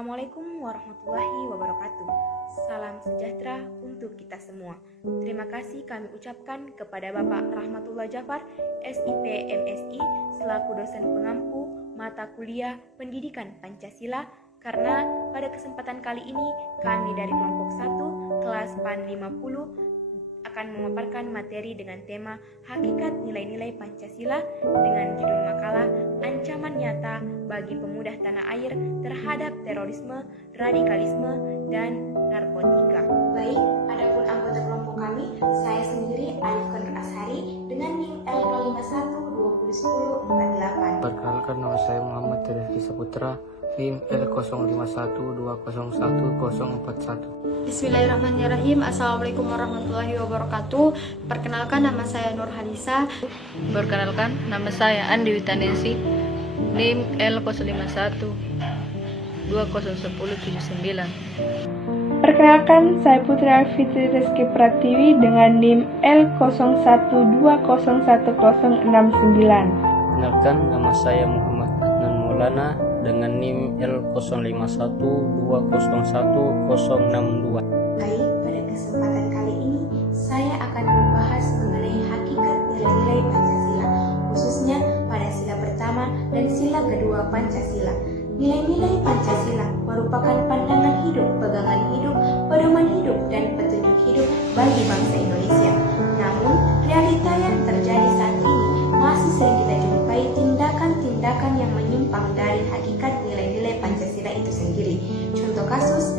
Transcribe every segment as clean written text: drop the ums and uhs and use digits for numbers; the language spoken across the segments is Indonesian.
Assalamualaikum warahmatullahi wabarakatuh. Salam sejahtera untuk kita semua. Terima kasih kami ucapkan kepada Bapak Rahmatullah Jafar, SIP MSI, selaku dosen pengampu mata kuliah Pendidikan Pancasila, karena pada kesempatan kali ini kami dari kelompok 1 kelas PAN 50 akan memaparkan materi dengan tema Hakikat Nilai-Nilai Pancasila dengan judul makalah Ancaman Nyata bagi Pemuda Tanah Air terhadap Terorisme, Radikalisme, dan Narkotika. Baik, adapun anggota kelompok kami, saya sendiri Alif Konrad Ashari dengan NIM L051201048. Perkenalkan, nama saya Muhammad Rizky Saputra, NIM L051201041. Bismillahirrahmanirrahim. Assalamualaikum warahmatullahi wabarakatuh. Perkenalkan, nama saya Nur Halisa. Perkenalkan, nama saya Andi Witanensi, NIM L051201079. Perkenalkan, saya Putri Alfitri Rizky Pratiwi dengan NIM L012011069. Perkenalkan, nama saya Muhammad Adnan Maulana dengan NIM L051201062. Baik, pada kesempatan kali ini saya akan membahas mengenai hakikat nilai-nilai Pancasila, khususnya pada sila pertama dan sila kedua Pancasila. Nilai-nilai Pancasila merupakan pandangan hidup, pegangan hidup, pedoman hidup, dan petunjuk hidup bagi bangsa Indonesia. Namun, realita yang terjadi saat ini masih sering kita jumpai tindakan-tindakan yang menyimpang dari hakikat nilai-nilai Pancasila itu sendiri. Contoh kasus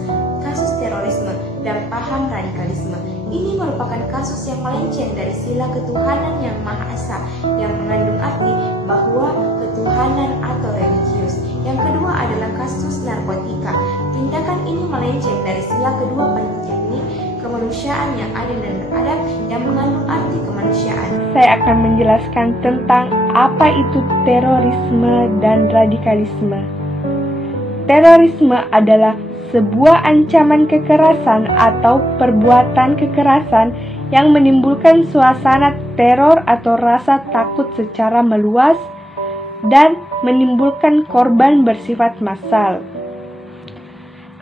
terorisme dan paham radikalisme. Ini merupakan kasus yang melenceng dari sila ketuhanan yang Maha Esa, yang mengandung arti bahwa ketuhanan atau religius. Yang kedua adalah kasus narkotika. Tindakan ini melenceng dari sila kedua Pancasila, kemanusiaan yang adil dan beradab, yang mengandung arti kemanusiaan. Saya akan menjelaskan tentang apa itu terorisme dan radikalisme. Terorisme adalah sebuah ancaman kekerasan atau perbuatan kekerasan yang menimbulkan suasana teror atau rasa takut secara meluas dan menimbulkan korban bersifat massal.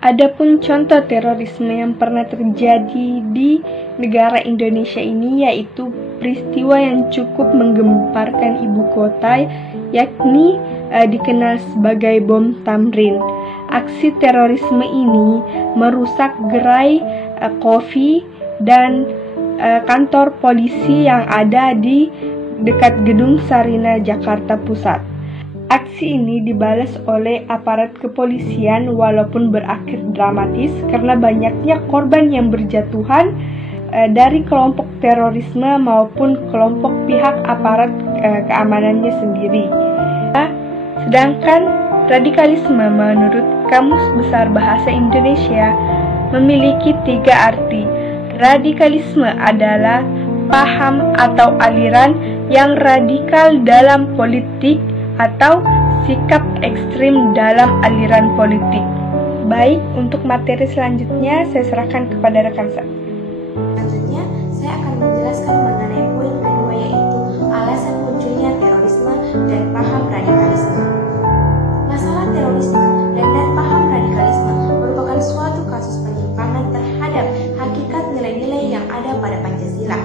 Adapun contoh terorisme yang pernah terjadi di negara Indonesia ini yaitu peristiwa yang cukup menggemparkan ibu kota, yakni dikenal sebagai bom Tamrin. Aksi terorisme ini merusak gerai kopi dan kantor polisi yang ada di dekat gedung Sarinah, Jakarta Pusat. Aksi ini dibalas oleh aparat kepolisian walaupun berakhir dramatis karena banyaknya korban yang berjatuhan dari kelompok terorisme maupun kelompok pihak aparat keamanannya sendiri. Sedangkan radikalisme menurut Kamus Besar Bahasa Indonesia memiliki 3 arti. Radikalisme adalah paham atau aliran yang radikal dalam politik atau sikap ekstrim dalam aliran politik. Baik, untuk materi selanjutnya saya serahkan kepada rekan saya. Selanjutnya, saya akan menjelaskan mengenai poin kedua, yaitu alasan munculnya terorisme dan paham radikalisme. Masalah terorisme dan paham radikalisme merupakan suatu kasus penyimpangan terhadap hakikat nilai-nilai yang ada pada Pancasila,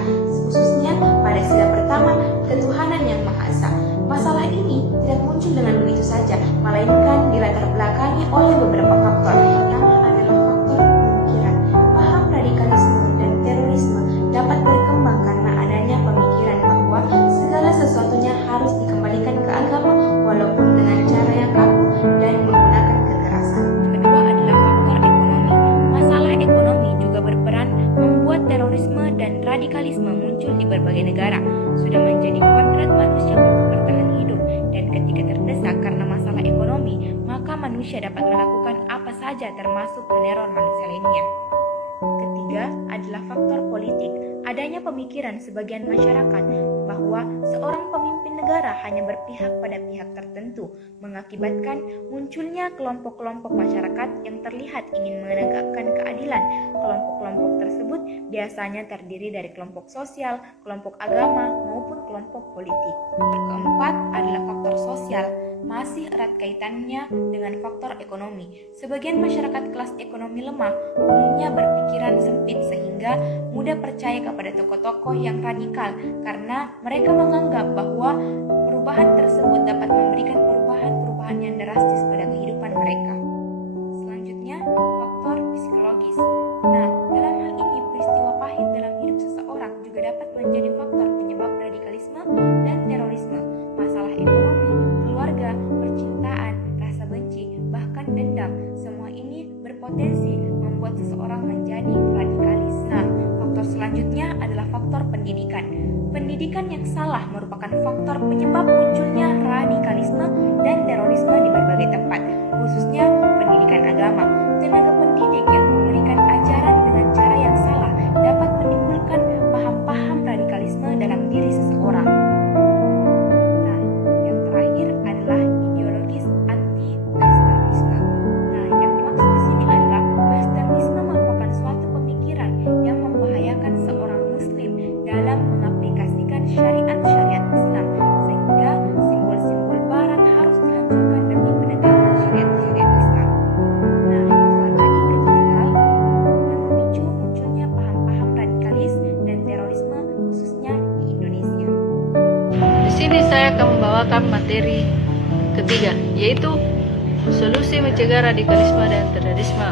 khususnya pada sila pertama, ketuhanan yang Maha Esa. Masalah ini tidak muncul dengan begitu saja, melainkan dilatar belakangi oleh beberapa faktor. Yang adalah faktor pemikiran. Paham radikalisme dan terorisme dapat berkembang karena adanya pemikiran bahwa segala sesuatunya harus dikembalikan ke agama walaupun dengan cara yang kaku dan menggunakan kekerasan. Kedua adalah faktor ekonomi. Masalah ekonomi juga berperan membuat terorisme dan radikalisme muncul di berbagai negara. Sudah menjadi kodrat manusia untuk bertahan hidup, dan ketika terdesak karena masalah ekonomi, maka manusia dapat melakukan apa saja termasuk meneror manusia lainnya. Ketiga adalah faktor politik. Adanya pemikiran sebagian masyarakat bahwa seorang pemimpin negara hanya berpihak pada pihak tertentu, mengakibatkan munculnya kelompok-kelompok masyarakat yang terlihat ingin menegakkan keadilan. Kelompok-kelompok tersebut biasanya terdiri dari kelompok sosial, kelompok agama, maupun kelompok politik. Keempat adalah faktor sosial. masih erat kaitannya dengan faktor ekonomi. Sebagian masyarakat kelas ekonomi lemah umumnya berpikiran sempit sehingga mudah percaya kepada tokoh-tokoh yang radikal karena mereka menganggap bahwa perubahan tersebut dapat memberikan perubahan yang drastis pada kehidupan mereka. Selanjutnya, faktor psikologis. Nah, dalam hal ini peristiwa pahit dalam hidup seseorang juga dapat menjadi faktor penyebab radikalisme dan terorisme. Masalah ekonomi, keluarga, percintaan, rasa benci, bahkan dendam, semua ini berpotensi membuat seseorang menjadi radikalis. Nah, faktor selanjutnya adalah faktor pendidikan. Pendidikan yang salah merupakan faktor penyebab munculnya radikalisme dan terorisme di berbagai tempat, khususnya pendidikan agama. Tenaga pendidik yang memberikan ajaran dengan cara yang salah dapat menimbulkan paham-paham radikalisme dalam diri seseorang. Nah, yang terakhir adalah ideologis anti-westernisme. Nah, yang dimaksud di sini adalah westernisme merupakan suatu pemikiran yang membahayakan seorang muslim dalam mengaplikasikan syariat-syariat Islam, sehingga simbol-simbol barat harus dihancurkan demi menegakkan syariat-syariat Islam. Nah, itulah tadi ketujuh hal yang memicu munculnya paham-paham radikalis dan terorisme khususnya di Indonesia. Di sini saya akan membawakan materi ketiga, yaitu solusi mencegah radikalisme dan terorisme.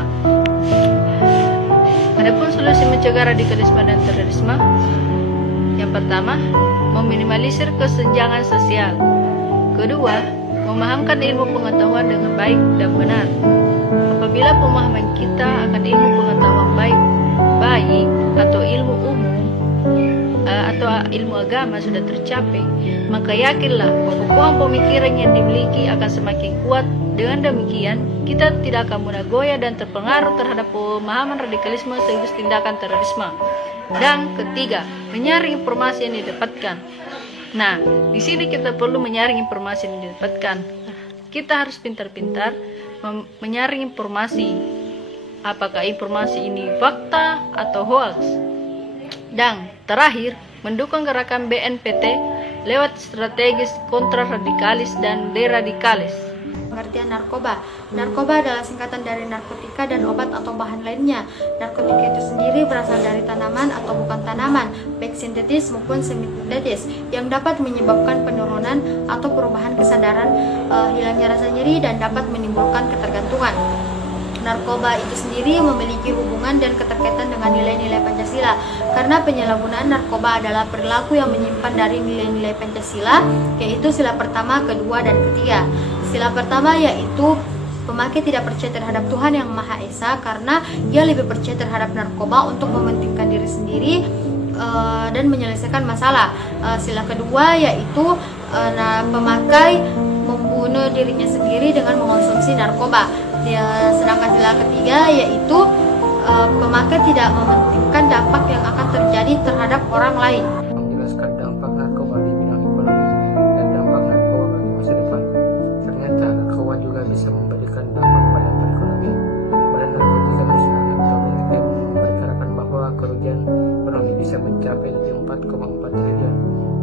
Adapun solusi mencegah radikalisme dan terorisme, yang pertama, meminimalisir kesenjangan sosial. Kedua, memahamkan ilmu pengetahuan dengan baik dan benar. Apabila pemahaman kita akan ilmu pengetahuan baik atau ilmu umum atau ilmu agama sudah tercapai, maka yakinlah kokohan pemikiran yang dimiliki akan semakin kuat. Dengan demikian, kita tidak akan mudah goyah dan terpengaruh terhadap pemahaman radikalisme sekaligus tindakan terorisme. Dan ketiga, menyaring informasi yang didapatkan. Nah, di sini kita perlu menyaring informasi yang didapatkan. Kita harus pintar-pintar menyaring informasi. Apakah informasi ini fakta atau hoax? Dan terakhir, mendukung gerakan BNPT lewat strategis kontraradikalis dan deradikalis. Pengertian narkoba. Narkoba adalah singkatan dari narkotika dan obat atau bahan lainnya. Narkotika itu sendiri berasal dari tanaman atau bukan tanaman, baik sintetis maupun semi-sintetis, yang dapat menyebabkan penurunan atau perubahan kesadaran, hilangnya rasa nyeri, dan dapat menimbulkan ketergantungan. Narkoba itu sendiri memiliki hubungan dan keterkaitan dengan nilai-nilai Pancasila, karena penyalahgunaan narkoba adalah perilaku yang menyimpan dari nilai-nilai Pancasila, yaitu sila pertama, kedua, dan ketiga. Sila pertama yaitu pemakai tidak percaya terhadap Tuhan Yang Maha Esa karena dia lebih percaya terhadap narkoba untuk mementingkan diri sendiri dan menyelesaikan masalah. Sila kedua yaitu pemakai membunuh dirinya sendiri dengan mengonsumsi narkoba. Sedangkan sila ketiga yaitu pemakai tidak mementingkan dampak yang akan terjadi terhadap orang lain. Menjelaskan dampak narkoba di bidang ekonomi dan dampak narkoba bagi masa depan. Ternyata narkoba juga bisa memberikan dampak pada ekonomi. Badan Narkotika Nasional atau BNN memperkirakan bahwa kerugian ekonomi bisa mencapai 4,4 triliun,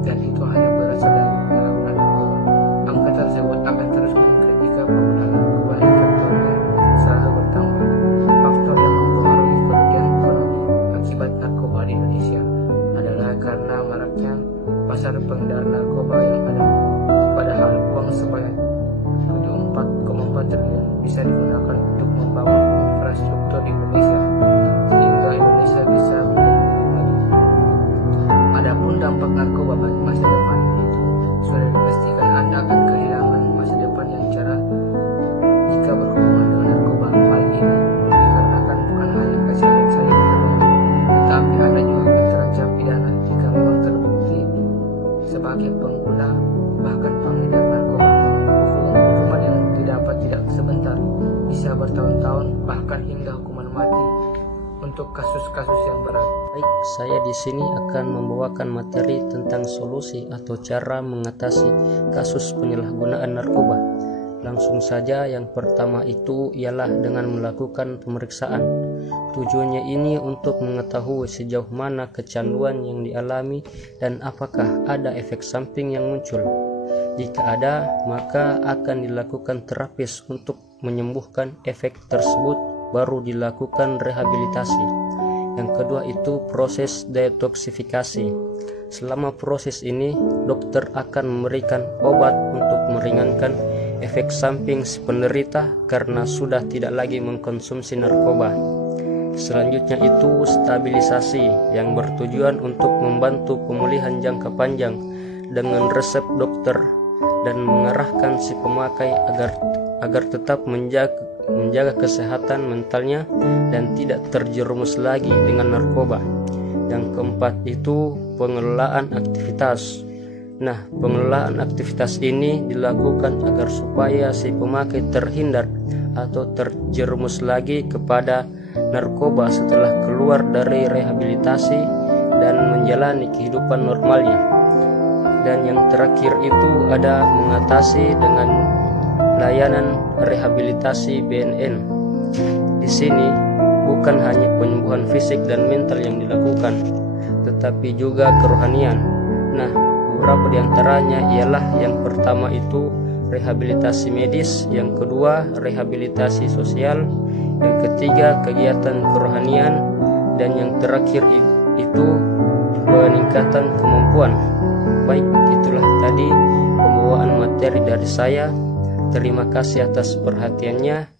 dan itu hanya berasal dari penyalahgunaan narkoba. Angka tersebut akan terus meningkat jika penggunaan narkoba di keluarga selalu bertambah. Faktor yang mempengaruhi kerugian ekonomi akibat narkoba di Indonesia adalah karena maraknya pasar pengedar narkoba yang ada. Padahal uang sebanyak 4,4 triliun bisa digunakan untuk membangun infrastruktur di Indonesia sehingga Indonesia bisa menjadi lebih maju. Adapun dampak narkoba bagi masa depan itu sudah dipastikan Anda akan kehilangan masa depan yang cerah jika berhubungan dengan narkoba. Hal ini dikarenakan bukan hanya kesehatan saja terganggu, tetapi Anda juga akan terancam pidana jika memang terbukti sebagai pengguna bahkan pengedar narkoba. Hukuman yang didapat tidak sebentar, bisa bertahun-tahun bahkan hingga hukuman mati untuk kasus-kasus yang berat. Baik, saya di sini akan membawakan materi tentang solusi atau cara mengatasi kasus penyalahgunaan narkoba. Langsung saja, yang pertama itu ialah dengan melakukan pemeriksaan. Tujuannya ini untuk mengetahui sejauh mana kecanduan yang dialami dan apakah ada efek samping yang muncul. Jika ada, maka akan dilakukan terapis untuk menyembuhkan efek tersebut, baru dilakukan rehabilitasi. Yang kedua itu proses detoksifikasi. Selama proses ini, dokter akan memberikan obat untuk meringankan efek samping si penderita karena sudah tidak lagi mengkonsumsi narkoba. Selanjutnya itu stabilisasi yang bertujuan untuk membantu pemulihan jangka panjang dengan resep dokter dan mengarahkan si pemakai agar tetap menjaga kesehatan mentalnya dan tidak terjerumus lagi dengan narkoba. Yang keempat itu pengelolaan aktivitas. Nah, pengelolaan aktivitas ini dilakukan agar supaya si pemakai terhindar atau terjerumus lagi kepada narkoba setelah keluar dari rehabilitasi dan menjalani kehidupan normalnya. Dan yang terakhir itu ada mengatasi dengan layanan rehabilitasi BNN. Di sini bukan hanya penyembuhan fisik dan mental yang dilakukan, tetapi juga kerohanian. Nah, beberapa di antaranya ialah yang pertama itu rehabilitasi medis, yang kedua rehabilitasi sosial, yang ketiga kegiatan kerohanian, dan yang terakhir itu peningkatan kemampuan. Baik, itulah tadi pembawaan materi dari saya. Terima kasih atas perhatiannya.